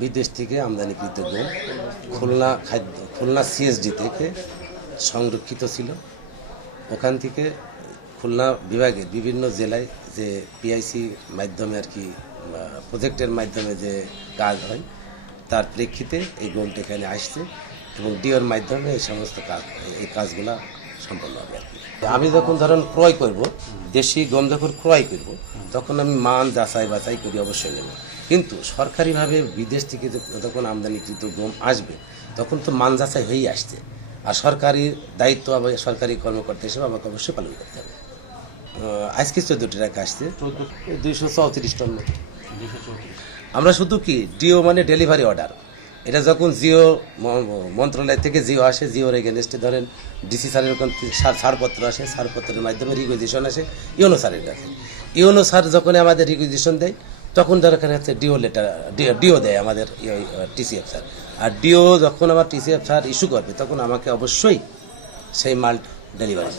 বিদেশ থেকে আমদানিকৃত গম খুলনা খাদ্য, খুলনা সিএসডি থেকে সংরক্ষিত ছিল। ওখান থেকে খুলনা বিভাগের বিভিন্ন জেলায় যে পিআইসি মাধ্যমে আর কি প্রজেক্টের মাধ্যমে যে কাজ হয়, তার প্রেক্ষিতে এই গমটা এখানে আসছে এবং ডিওর মাধ্যমে এই সমস্ত কাজ, এই কাজগুলা সম্পন্ন হবে আর কি। আমি যখন ধরেন ক্রয় করব দেশি গম যখন ক্রয় করব তখন আমি মান যাচাই বাছাই করি অবশ্যই নেব। কিন্তু সরকারিভাবে বিদেশ থেকে যখন আমদানিকৃত গম আসবে তখন তো মান যাচাই হয়েই আসছে। আর সরকারি দায়িত্ব আবার সরকারি কর্মকর্তা হিসেবে আমাকে অবশ্যই পালন করতে হবে। আজকে চোদ্দোটি টাকা আসছে। দুইশো চৌত্রিশ টন। আমরা শুধু কি ডিও মানে ডেলিভারি অর্ডার? এটা যখন জিও মন্ত্রণালয় থেকে জিও আসে, জিওর এগেনস্টে ধরেন ডিসি স্যারের ছাড়পত্র আসে, ছাড়পত্রের মাধ্যমে রিকুইজিশন আসে ইউনো স্যারের কাছে। ইউনো স্যার যখন আমাদের রিকুইজিশন দেয়, তখন দরকার হচ্ছে ডিও লেটার ডিও দেয় আমাদের টিসিএফ স্যার। আর ডিও যখন আমার টিসিএফ স্যার ইস্যু করবে, তখন আমাকে অবশ্যই সেই মাল ডেলিভারি